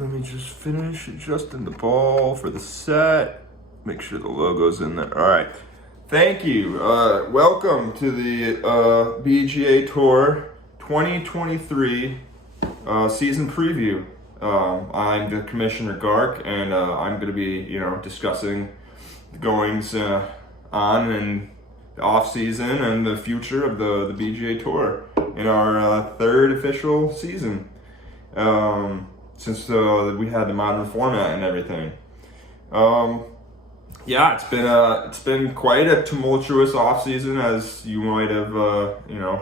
let me just finish adjusting the ball for the set. Make sure the logo's in there. All right. Thank you. Welcome to the BGA Tour 2023 season preview. I'm the Commissioner Gark, and I'm going to be, discussing the goings on in the off season and the future of the BGA Tour in our third official season. Since we had the modern format and everything. It's been quite a tumultuous off season, as you might have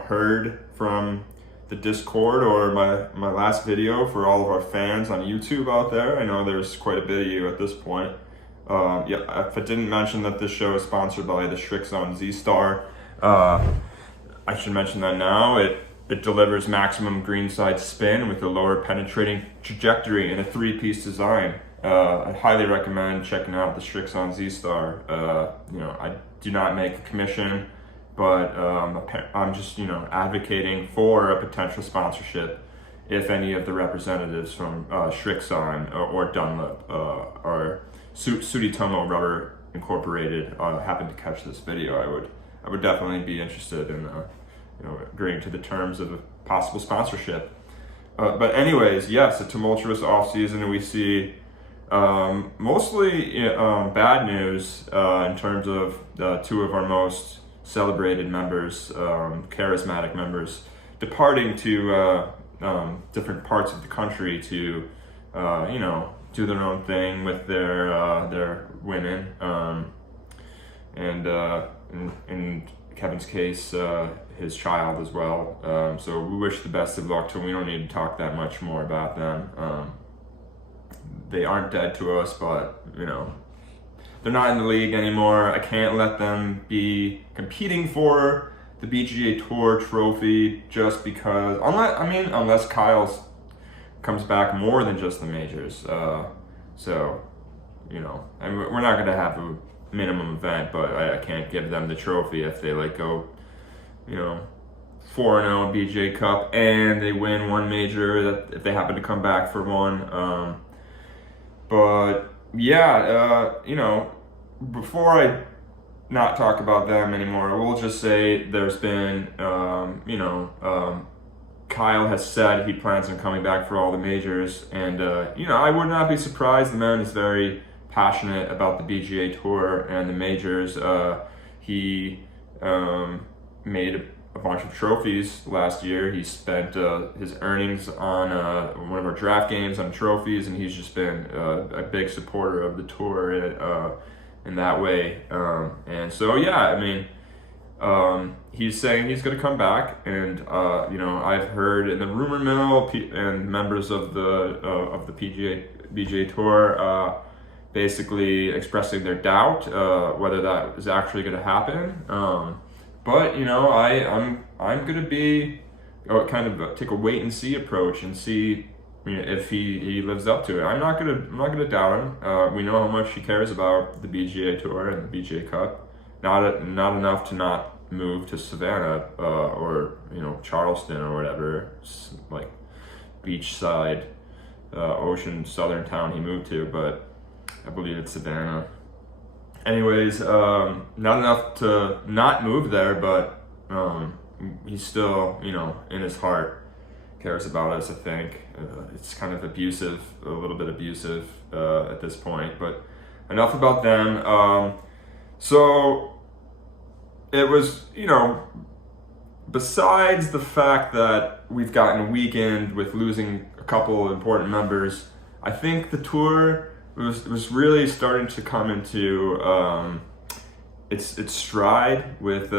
heard from the Discord or my last video for all of our fans on YouTube out there. I know there's quite a bit of you at this point. If I didn't mention that this show is sponsored by the Srixon Z-Star, I should mention that now. It delivers maximum greenside spin with a lower penetrating trajectory and a three-piece design. I highly recommend checking out the Srixon Z-Star. I do not make a commission, but I'm just advocating for a potential sponsorship if any of the representatives from Srixon or Dunlop or Sumitomo Rubber Incorporated happen to catch this video. I would definitely be interested in agreeing to the terms of a possible sponsorship. But anyways, yes, a tumultuous off season, and we see mostly bad news in terms of two of our most celebrated members, charismatic members, departing to different parts of the country to do their own thing with their women, and in Kevin's case, his child as well. So we wish the best of luck to them. We don't need to talk that much more about them. They aren't dead to us, but they're not in the league anymore. I can't let them be competing for the BGA Tour trophy just because, unless Kyle comes back more than just the majors. And we're not going to have a minimum event, but I can't give them the trophy if they go 4-0 BJ Cup and they win one major, that if they happen to come back for one. Before I not talk about them anymore, we'll just say there's been, Kyle has said he plans on coming back for all the majors, and I would not be surprised. The man is very passionate about the BGA Tour and the majors. He made a bunch of trophies last year. He spent his earnings on one of our draft games on trophies, and he's just been a big supporter of the tour in that way. He's saying he's going to come back, and I've heard in the rumor mill and members of the BGA Tour basically expressing their doubt whether that is actually going to happen. But I'm going to be take a wait and see approach and see if he lives up to it. I'm not gonna doubt him. We know how much he cares about the BGA Tour and the BGA Cup. Not enough to not move to Savannah or Charleston or whatever, like beachside ocean southern town he moved to, but I believe it's Savannah. Anyways, not enough to not move there, but he's still, in his heart, cares about us, I think. It's kind of abusive, a little bit abusive at this point, but enough about them. So it was, besides the fact that we've gotten weakened with losing a couple of important members, I think the tour was really starting to come into its stride with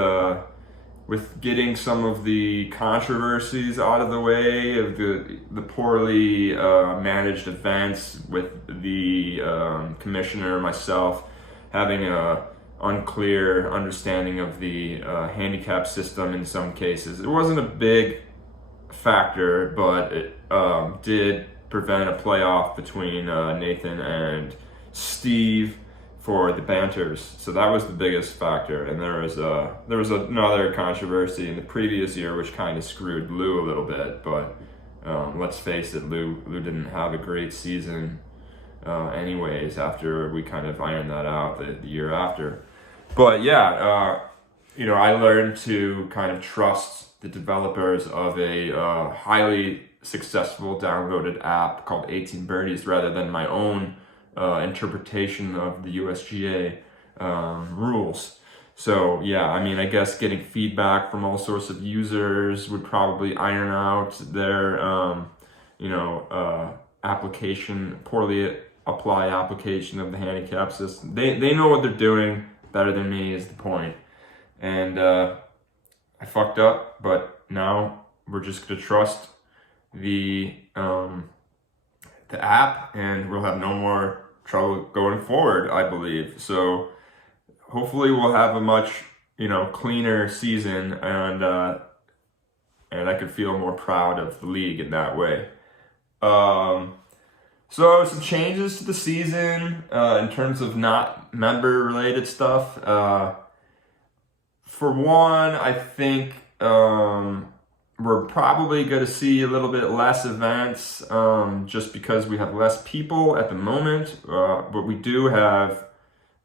getting some of the controversies out of the way of the poorly managed events, with the commissioner, myself, having a unclear understanding of the handicap system in some cases. It wasn't a big factor, but it did prevent a playoff between Nathan and Steve for the banters. So that was the biggest factor. And there was another controversy in the previous year which kind of screwed Lou a little bit, but Let's face it, Lou didn't have a great season anyways after we kind of ironed that out the year after. But yeah, I learned to kind of trust the developers of a highly successful downloaded app called 18 Birdies rather than my own interpretation of the USGA rules. So yeah, I mean, I guess getting feedback from all sorts of users would probably iron out their, poorly applied application of the handicap system. They know what they're doing better than me is the point. And I fucked up, but now we're just gonna trust the app, and we'll have no more trouble going forward, I believe. So hopefully we'll have a much cleaner season, and I could feel more proud of the league in that way. So some changes to the season in terms of not member related stuff. For one, I think we're probably going to see a little bit less events just because we have less people at the moment. But we do have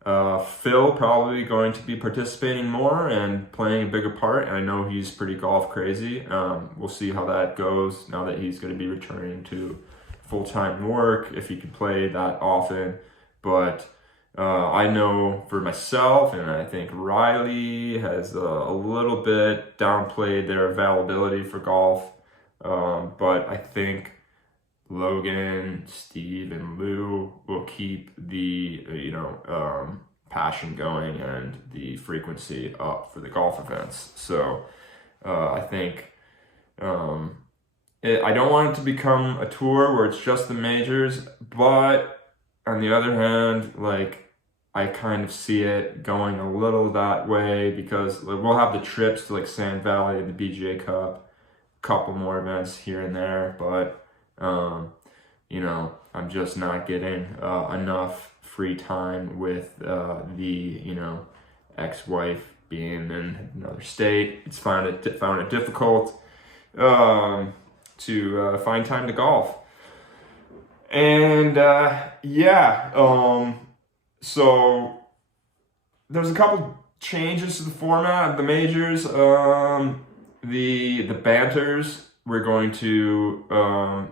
Phil probably going to be participating more and playing a bigger part. And I know he's pretty golf crazy. We'll see how that goes now that he's going to be returning to full-time work, if he can play that often. But I know for myself, and I think Riley has a little bit downplayed their availability for golf. But I think Logan, Steve, and Lou will keep the passion going and the frequency up for the golf events. So I think I don't want it to become a tour where it's just the majors, but on the other hand, I kind of see it going a little that way because we'll have the trips to Sand Valley and the BGA Cup, a couple more events here and there, but I'm just not getting enough free time with the ex-wife being in another state. It's found it difficult to find time to golf. And so there's a couple changes to the format of the majors. The banters, we're going to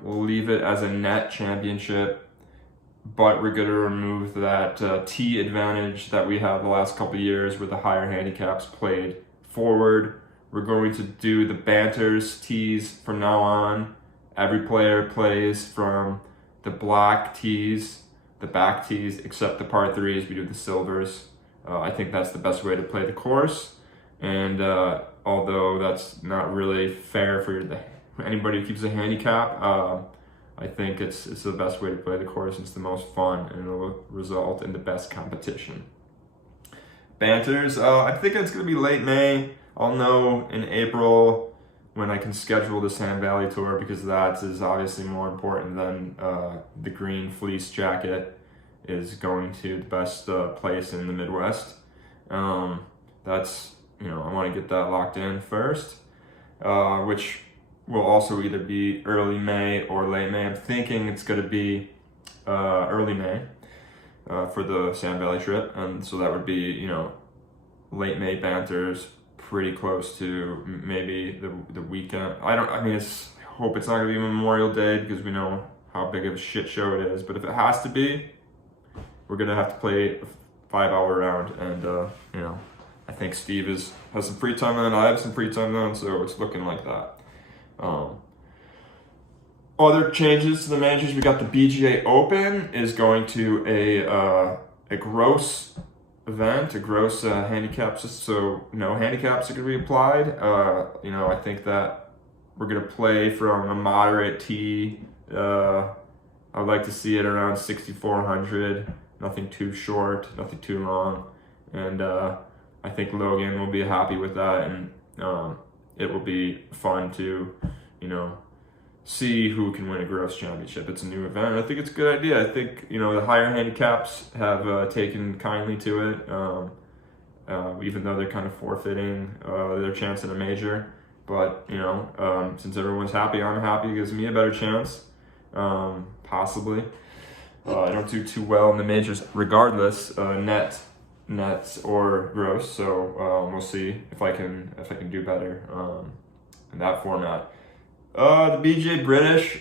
leave it as a net championship, but we're going to remove that tee advantage that we had the last couple of years where the higher handicaps played forward. We're going to do the banters tees from now on. Every player plays from the black tees, the back tees, except the par threes. We do the silvers. I think that's the best way to play the course. And although that's not really fair for anybody who keeps a handicap, I think it's the best way to play the course. It's the most fun, and it'll result in the best competition. Banters, I think it's going to be late May. I'll know in April when I can schedule the Sand Valley Tour, because that is obviously more important than the green fleece jacket is going to the best place in the Midwest. That's, I want to get that locked in first, which will also either be early May or late May. I'm thinking it's going to be early May for the Sand Valley trip, and so that would be, late May banters, pretty close to maybe the weekend. I hope it's not gonna be Memorial Day because we know how big of a shit show it is. But if it has to be, we're gonna have to play a 5-hour round, and I think Steve has some free time then. I have some free time then, so it's looking like that. Other changes to the majors: we got the BGA Open is going to a gross event, a gross handicap system, so no handicaps are going to be applied. I think that we're going to play from a moderate tee. I'd like to see it around 6,400, nothing too short, nothing too long, and I think Logan will be happy with that, and it will be fun to see who can win a gross championship. It's a new event. I think it's a good idea. I think, the higher handicaps have taken kindly to it, even though they're kind of forfeiting their chance in a major. But, you know, since everyone's happy, I'm happy. It gives me a better chance, possibly. I don't do too well in the majors regardless, nets or gross. So we'll see if I can do better in that format. The BJ British,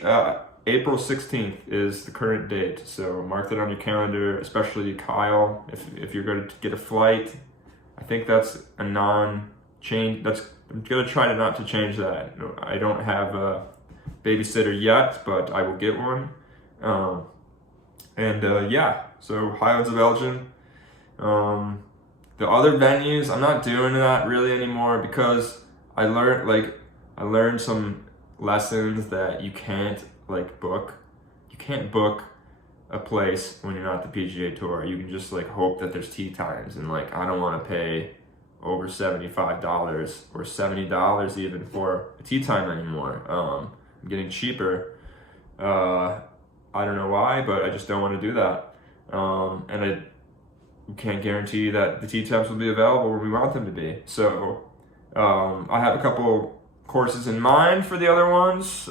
April 16th is the current date. So mark that on your calendar, especially Kyle. If you're going to get a flight, I think that's a non-change. I'm gonna try not to change that. I don't have a babysitter yet, but I will get one. Yeah, so Highlands of Elgin. The other venues, I'm not doing that really anymore because I learned some lessons that you can't book. You can't book a place when you're not the PGA Tour. You can just hope that there's tee times, and I don't want to pay over $75 or $70 even for a tee time anymore. I'm getting cheaper. I don't know why, but I just don't want to do that. And I can't guarantee that the tee times will be available when we want them to be. So I have a couple courses in mind for the other ones.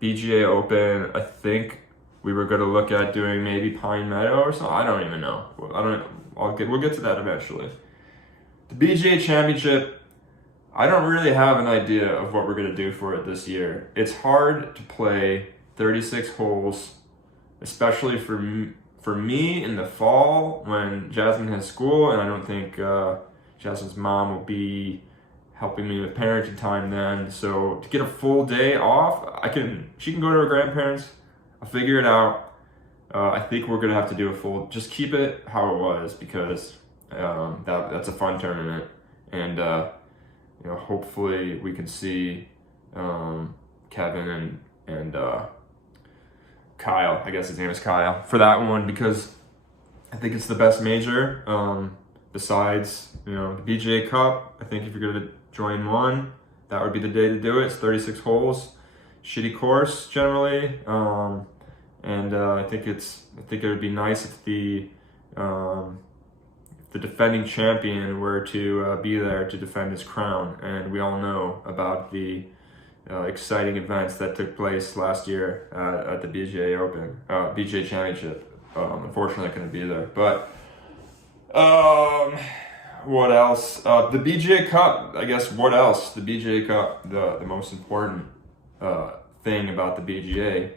BGA Open, I think we were going to look at doing maybe Pine Meadow or something. I don't even know. We'll get to that eventually. The BGA Championship, I don't really have an idea of what we're going to do for it this year. It's hard to play 36 holes, especially for me in the fall when Jasmine has school, and I don't think Jasmine's mom will be helping me with parenting time then. So to get a full day off, she can go to her grandparents. I'll figure it out. I think we're going to have to do a full, just keep it how it was, because that's a fun tournament, and hopefully we can see Kevin and Kyle. I guess his name is Kyle for that one, because I think it's the best major. Besides the PGA Cup, I think if you're going to join one, that would be the day to do it. It's 36 holes, shitty course generally, and I think it would be nice if the defending champion were to be there to defend his crown. And we all know about the exciting events that took place last year at the BGA Open, BGA Championship. Unfortunately, I couldn't be there. But what else? The BGA Cup, I guess. What else? The BGA Cup, the most important thing about the BGA.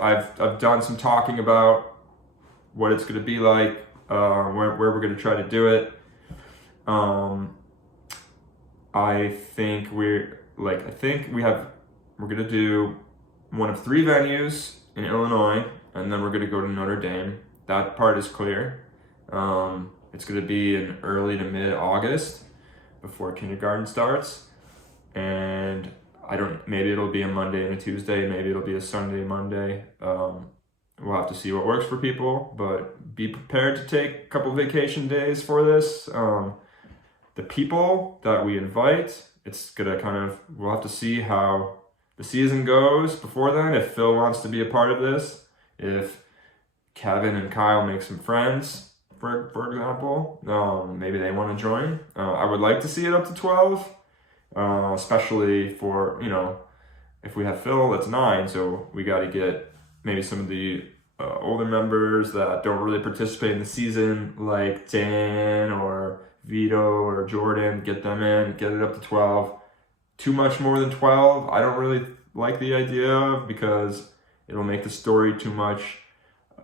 I've done some talking about what it's going to be like. Where we're going to try to do it. I think we're going to do one of 3 venues in Illinois, and then we're going to go to Notre Dame. That part is clear. It's going to be in early to mid-August before kindergarten starts, and maybe it'll be a Monday and a Tuesday, maybe it'll be a Sunday, Monday. We'll have to see what works for people, but be prepared to take a couple vacation days for this. The people that we invite, we'll have to see how the season goes before then. If Phil wants to be a part of this, if Kevin and Kyle make some friends, for example, maybe they want to join. I would like to see it up to 12, especially for, if we have Phil, that's 9, so we got to get maybe some of the older members that don't really participate in the season, like Dan or Vito or Jordan, get them in, get it up to 12. Too much more than 12, I don't really like the idea of, because it'll make the story too much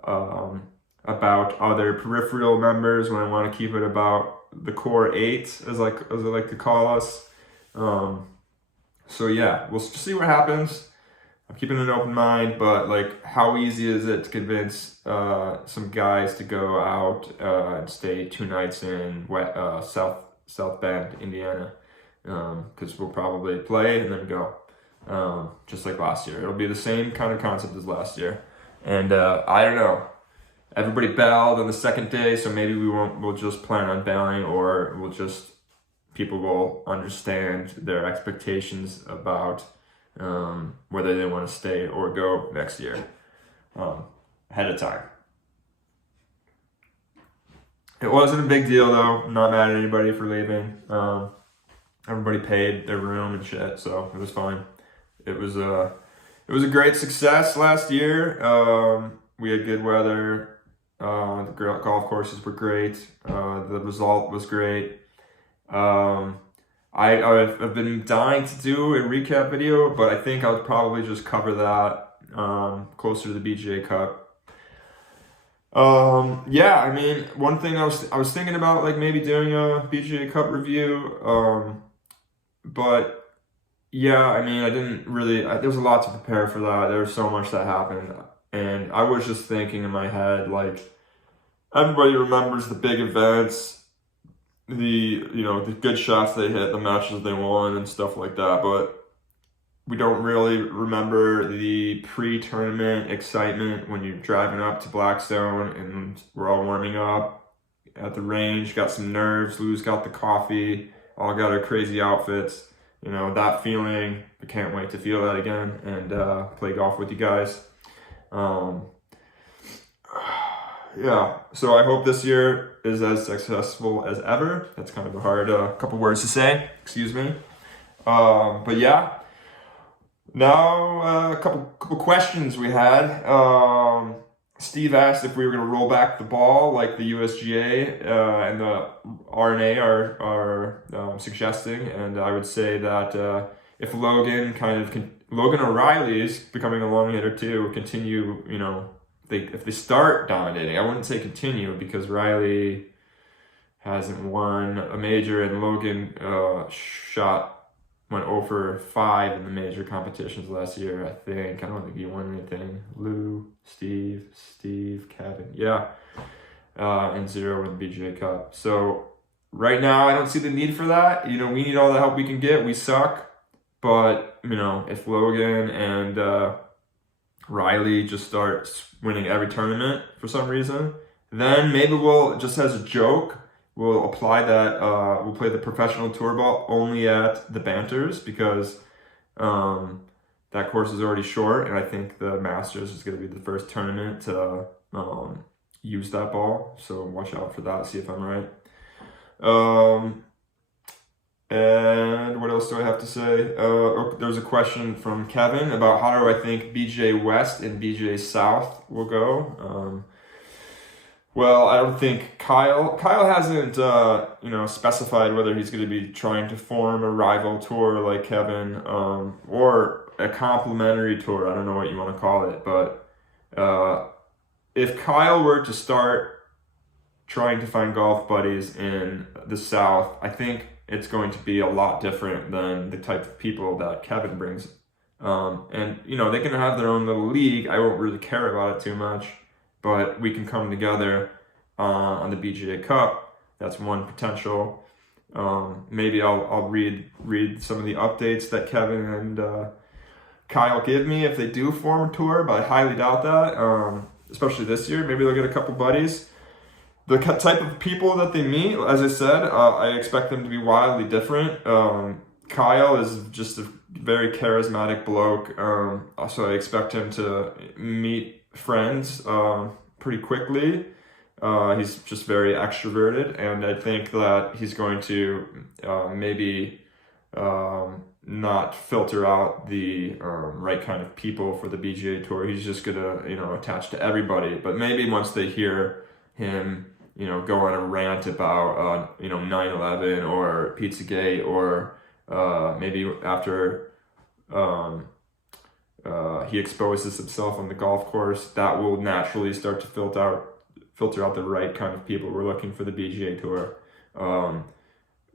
about other peripheral members, when I want to keep it about the core 8, as I like to call us. So yeah, we'll see what happens. I'm keeping an open mind, but how easy is it to convince some guys to go out and stay 2 nights in South Bend, Indiana? Because we'll probably play and then go, just like last year. It'll be the same kind of concept as last year, and I don't know. Everybody bailed on the second day, so maybe we'll just plan on bailing, or people will understand their expectations about whether they want to stay or go next year ahead of time. It wasn't a big deal though. I'm not mad at anybody for leaving. Everybody paid their room and shit, so it was fine. It was a great success last year. We had good weather. The golf courses were great. The result was great. I've been dying to do a recap video, but I think I'll probably just cover that closer to the BGA Cup. Yeah, I mean, one thing I was thinking about, like, maybe doing a BGA Cup review, but yeah, I mean, I didn't really, there was a lot to prepare for that. There was so much that happened, and I was just thinking in my head, like, everybody remembers the big events, the good shots they hit, the matches they won, and stuff like that, but we don't really remember the pre-tournament excitement when you're driving up to Blackstone and we're all warming up at the range, got some nerves, Lou's got the coffee, all got our crazy outfits, that feeling. I can't wait to feel that again and play golf with you guys. Yeah, so I hope this year is as successful as ever. That's kind of a hard couple words to say, excuse me. But yeah, now a couple questions we had. Steve asked if we were going to roll back the ball like the USGA and the RNA are suggesting, and I would say that if Logan O'Reilly's becoming a long hitter too, continue, if they start dominating, I wouldn't say continue because Riley hasn't won a major and Logan went 0 for 5 in the major competitions last year, I think. I don't think he won anything. Lou, Steve, Kevin, yeah, and 0 in the BGA Cup. So right now, I don't see the need for that. We need all the help we can get. We suck, but if Logan and Riley just start winning every tournament for some reason, then maybe we'll, just as a joke, we'll apply that, we'll play the professional tour ball only at the Banters because that course is already short, and I think the Masters is going to be the first tournament to use that ball, so watch out for that, see if I'm right. And what else do I have to say? There was a question from Kevin about how do I think BGA West and BGA South will go. Well, I don't think Kyle hasn't, specified whether he's going to be trying to form a rival tour like Kevin, or a complementary tour. I don't know what you want to call it, but if Kyle were to start trying to find golf buddies in the South, I think it's going to be a lot different than the type of people that Kevin brings. And, they can have their own little league. I won't really care about it too much. But we can come together on the BGA Cup. That's one potential. Maybe I'll read some of the updates that Kevin and Kyle give me if they do form a tour, but I highly doubt that, especially this year. Maybe they'll get a couple buddies. The type of people that they meet, as I said, I expect them to be wildly different. Kyle is just a very charismatic bloke, so I expect him to meet friends pretty quickly. He's just very extroverted, and I think that he's going to maybe not filter out the right kind of people for the BGA Tour. He's just gonna attach to everybody, but maybe once they hear him go on a rant about 9/11 or Pizzagate, or maybe after he exposes himself on the golf course, that will naturally start to filter out the right kind of people we're looking for the BGA Tour.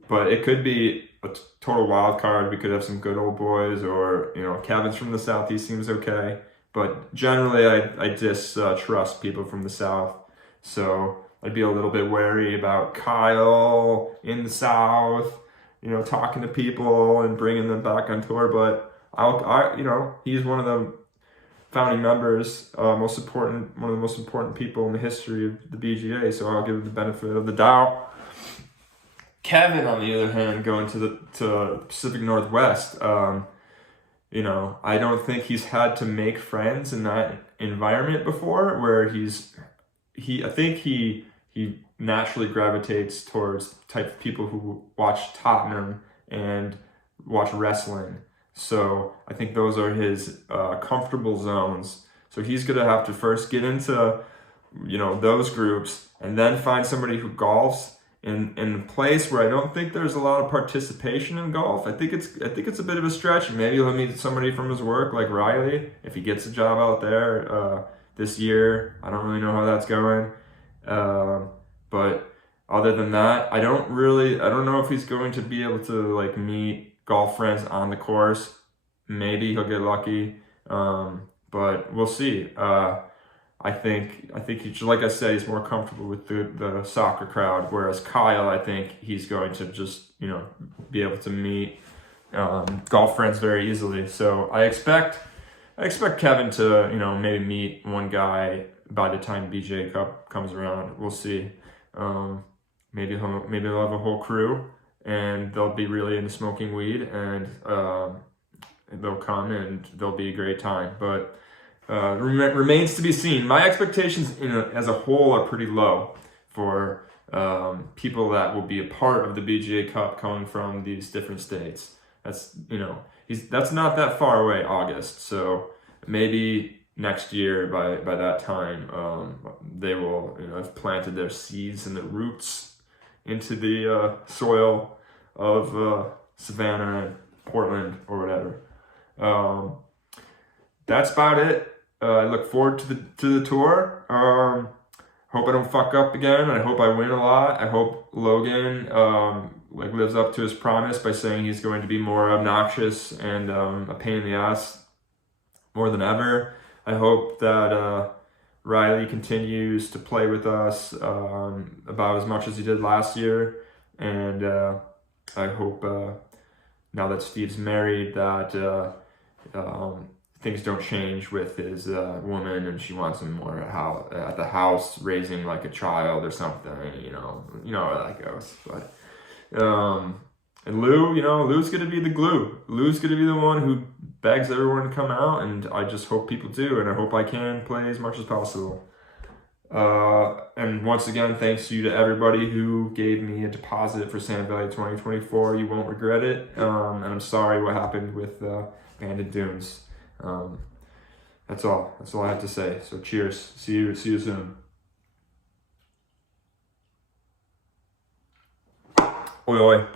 But it could be a total wild card. We could have some good old boys, or Kevin's from the Southeast seems okay, but generally I distrust people from the South, so I'd be a little bit wary about Kyle in the South, talking to people and bringing them back on tour. But he's one of the founding members, one of the most important people in the history of the BGA. So I'll give him the benefit of the doubt. Kevin, on the other hand, going to the Pacific Northwest, I don't think he's had to make friends in that environment before, where I think he naturally gravitates towards the type of people who watch Tottenham and watch wrestling. So I think those are his comfortable zones. So he's going to have to first get into, those groups, and then find somebody who golfs in a place where I don't think there's a lot of participation in golf. I think it's a bit of a stretch. And maybe he'll meet somebody from his work like Riley if he gets a job out there this year. I don't really know how that's going. But other than that, I don't know if he's going to be able to like meet golf friends on the course. Maybe he'll get lucky, but we'll see. I think he, like I said, he's more comfortable with the soccer crowd, whereas Kyle, I think he's going to just be able to meet golf friends very easily. So I expect Kevin to maybe meet one guy by the time BJ Cup comes around. We'll see. Maybe he'll have a whole crew, and they'll be really into smoking weed, and they'll come and they'll be a great time. But remains to be seen. My expectations as a whole are pretty low for people that will be a part of the BGA Cup coming from these different states. That's that's not that far away, August. So maybe next year by that time they will have planted their seeds and their roots into the soil of Savannah and Portland or whatever. That's about it. I look forward to the tour. Hope I don't fuck up again. I hope I win a lot. I hope Logan lives up to his promise by saying he's going to be more obnoxious and a pain in the ass more than ever. I hope that Riley continues to play with us about as much as he did last year, and I hope now that Steve's married that things don't change with his woman, and she wants him more at the house raising like a child or something. You know how that goes. But and Lou, Lou's gonna be the glue. Lou's gonna be the one who begs everyone to come out, and I just hope people do, and I hope I can play as much as possible. And once again, thanks you to everybody who gave me a deposit for Sand Valley 2024. You won't regret it. And I'm sorry what happened with Banded Dunes. That's all I have to say. So cheers. See you soon. Oi oi.